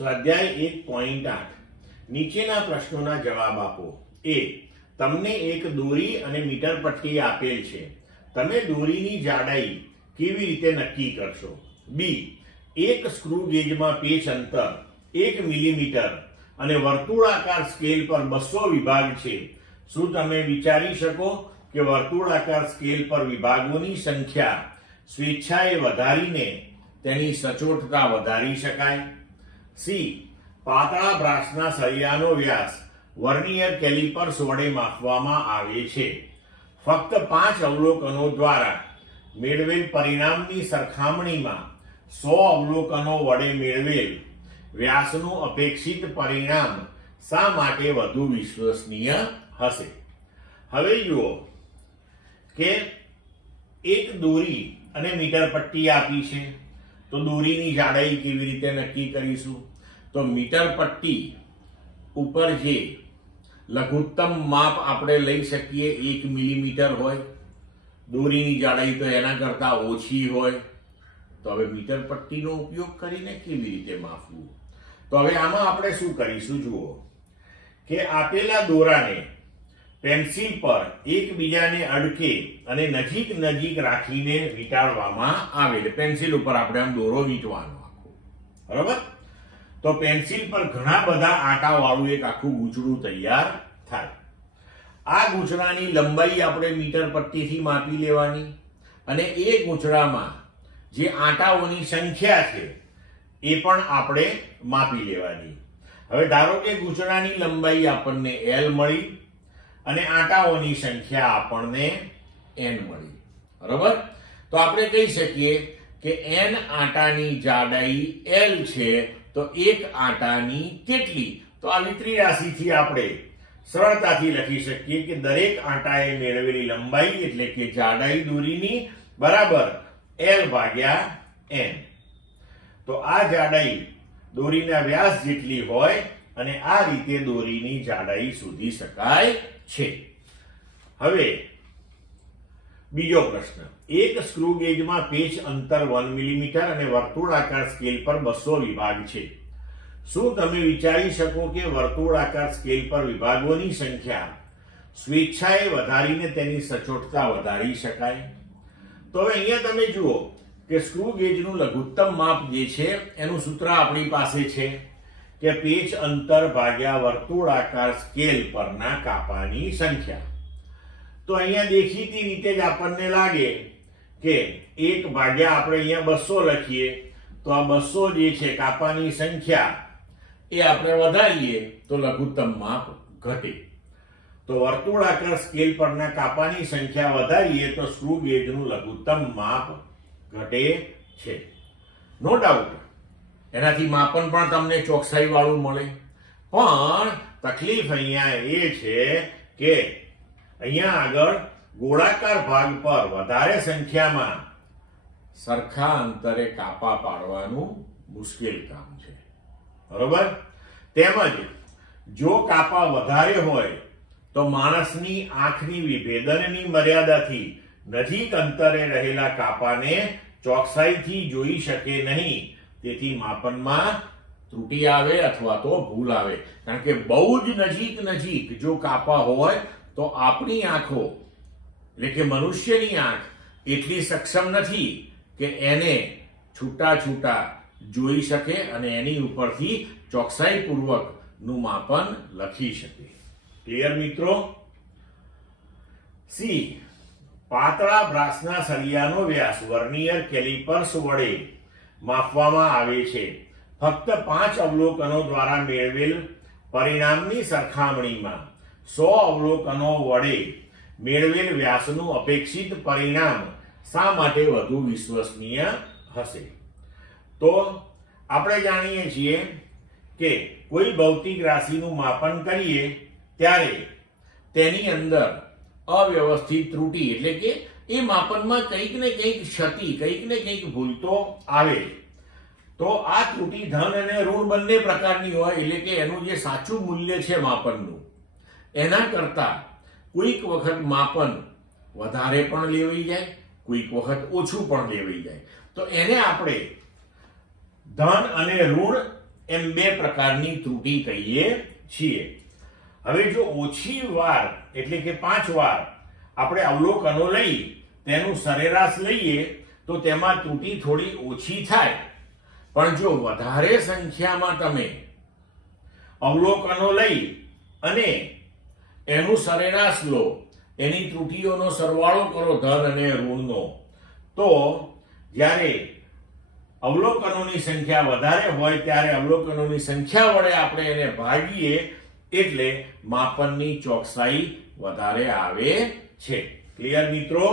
સ્વાધ્યાય 1.8 નીચેના પ્રશ્નોના જવાબ આપો. એ તમને એક દોરી અને મીટર પટ્ટી આપેલ છે. તમે દોરીની જાડાઈ કેવી રીતે નક્કી કરશો? બી. એક સ્ક્રૂ ગેજમાં પેચ અંતર 1 મિલીમીટર અને વર્તુળાકાર સ્કેલ પર 200 વિભાગ છે. શું તમે વિચારી શકો કે વર્તુળાકાર સ્કેલ પર વિભાગોની સંખ્યા સ્વેચ્છાએ વધારીને તેની સચોટતા વધારી શકાય? સી. પાતળા બ્રાસના સળિયાનો વ્યાસ વર્નિયર કેલિપર્સ વડે માપવામાં આવે છે. ફક્ત 5 અવલોકનો દ્વારા મેળવેલ પરિણામની સરખામણીમાં 100 અવલોકનો વડે મેળવેલ વ્યાસનું અપેક્ષિત પરિણામ શા માટે વધુ વિશ્વસનીય હશે? હવે જુઓ કે એક દોરી અને મીટર પટ્ટી આપી છે, તો દોરીની જાડાઈ કેવી રીતે નક્કી કરીશું? તો મીટર પટ્ટી ઉપર જે લઘુત્તમ માપ આપણે લઈ શકીએ 1 મિલીમીટર હોય, દોરીની જાડાઈ તો એના કરતા ઓછી હોય. તો હવે મીટર પટ્ટીનો ઉપયોગ કરીને કેવી રીતે માપવું? તો હવે આમાં આપણે શું કરીશું? જુઓ કે આપેલા દોરાને પેન્સિલ પર એકબીજાને અડકે અને નજીક નજીક રાખીને વીંટાળવામાં આવે. પેન્સિલ ઉપર આપણે આમ દોરો વીંટવાનો આખો, બરાબર? તો પેન્સિલ પર ઘણા બધા આટા વાળું એક આખું ગૂંચળું તૈયાર થાય. આ ગૂંચળાની લંબાઈ આપણે મીટર પટ્ટીથી માપી લેવાની અને એ ગૂંચળામાં જે આટાઓની સંખ્યા છે એ પણ આપણે માપી લેવાની. હવે ધારો કે ગૂંચળાની લંબાઈ આપણને L મળી અને આટાઓની સંખ્યા આપણને N મળી, બરાબર? તો આપણે કહી શકીએ કે N આટાની જાડાઈ L છે, તો એક આટાની કેટલી? તો આ વિતરી રાશિથી આપણે સરળતાથી લખી શકીએ કે દરેક આટાએ મેળવેલી લંબાઈ એટલે કે જાડાઈ દોરીની બરાબર L ભાગ્યા N. તો આ જાડાઈ દોરીના વ્યાસ જેટલી હોય અને આ રીતે દોરીની જાડાઈ શોધી શકાય છે. હવે બીજો પ્રશ્ન. એક સ્ક્રૂ ગેજમાં પેચ અંતર 1 મિલીમીટર અને વર્તુળાકાર સ્કેલ પર 200 વિભાગ છે. શું તમે વિચારી શકો કે વર્તુળાકાર સ્કેલ પર વિભાગોની સંખ્યા સ્વેચ્છાએ વધારીને તેની સચોટતા વધારી શકાય? તો હવે અહીંયા તમે જુઓ કે સ્ક્રૂ ગેજનું લઘુત્તમ માપ જે છે એનું સૂત્ર આપણી પાસે છે કે પેચ અંતર ભાગ્યા વર્તુળાકાર સ્કેલ પરના કાપાની સંખ્યા. તો અહીંયા દેખીતી રીતે જ આપણને લાગે કે 1 ભાગ્યા આપણે અહીંયા 200 લખીએ તો આ 200 જે છે કાપાની સંખ્યા એ આપણે વધારીએ તો લઘુત્તમ માપ ઘટે. તો વર્તુળાકાર સ્કેલ પરના કાપાની સંખ્યા વધારીએ તો સ્ક્રૂ ગેજનું લઘુત્તમ માપ ઘટે છે. નો ડાઉટ એનાથી માપન પણ તમને ચોકસાઈ વાળું મળે. પણ તકલીફ અહીંયા એ છે કે અહીંયા આગળ ગોળાકાર ભાગ પર વધારે સંખ્યામાં સરખા અંતરે કાપા પાડવાનું મુશ્કેલ કામ છે, બરોબર? તેમજ જો કાપા વધારે હોય તો માણસની આંખની વિભેદનની મર્યાદાથી નજીક અંતરે રહેલા કાપાને ચોકસાઈથી જોઈ શકે નહીં. તેથી માપનમાં ત્રુટિ આવે અથવા તો ભૂલ આવે. કારણ કે બહુ જ નજીક જો કાપા હોય તો આપણી આંખો એટલે કે મનુષ્યની આંખ એટલી સક્ષમ નથી કે એને છૂટા છૂટા જોઈ શકે અને એની ઉપરથી ચોકસાઈપૂર્વક નું માપન લખી શકે. ક્લિયર મિત્રો? સી. પાતળા બ્રાસના સળિયાનો વ્યાસ વર્નિયર કેલિપર્સ વડે માપવામાં આવે છે. ફક્ત 5 અવલોકનો દ્વારા મેળવેલ પરિણામની સરખામણીમાં 100 અવલોકનો વડે મેળવેલ વ્યાસનું અપેક્ષિત પરિણામ શા માટે વધુ વિશ્વસનીય હશે? તો આપણે જાણીએ છીએ કે કોઈ ભૌતિક રાશિનું માપન કરીએ ત્યારે તેની અંદર અવ્યવસ્થિત ત્રુટિ એટલે કે એ માપનમાં કંઈક ને કંઈક ક્ષતિ, કંઈક ને કંઈક ભૂલ તો આવે. તો આ ત્રુટિ ધન અને ઋણ બંને પ્રકારની હોય. એટલે કે એનું જે સાચું મૂલ્ય છે માપનનું એના કરતા કોઈક વખત માપન વધારે પણ લેવાઈ જાય, કોઈક વખત ઓછું પણ લેવાઈ જાય. તો એને આપણે ધન અને ઋણ એમ બે પ્રકારની ત્રુટી કહીએ છીએ. હવે જો ઓછી વાર એટલે કે 5 વાર આપણે અવલોકનો લઈ તેનું સરેરાશ લઈએ તો તેમાં ત્રુટી થોડી ઓછી થાય. પણ જો વધારે સંખ્યામાં તમે અવલોકનો લઈ અને એનું સરેરાશ લો, એની ત્રુટીઓનો સરવાળો કરો ધન અને ઋણનો, તો જ્યારે અવલોકનોની સંખ્યા વધારે હોય ત્યારે અવલોકનોની સંખ્યા વડે આપણે એને ભાગીએ એટલે માપનની ચોકસાઈ વધારે આવે છે. ક્લિયર મિત્રો?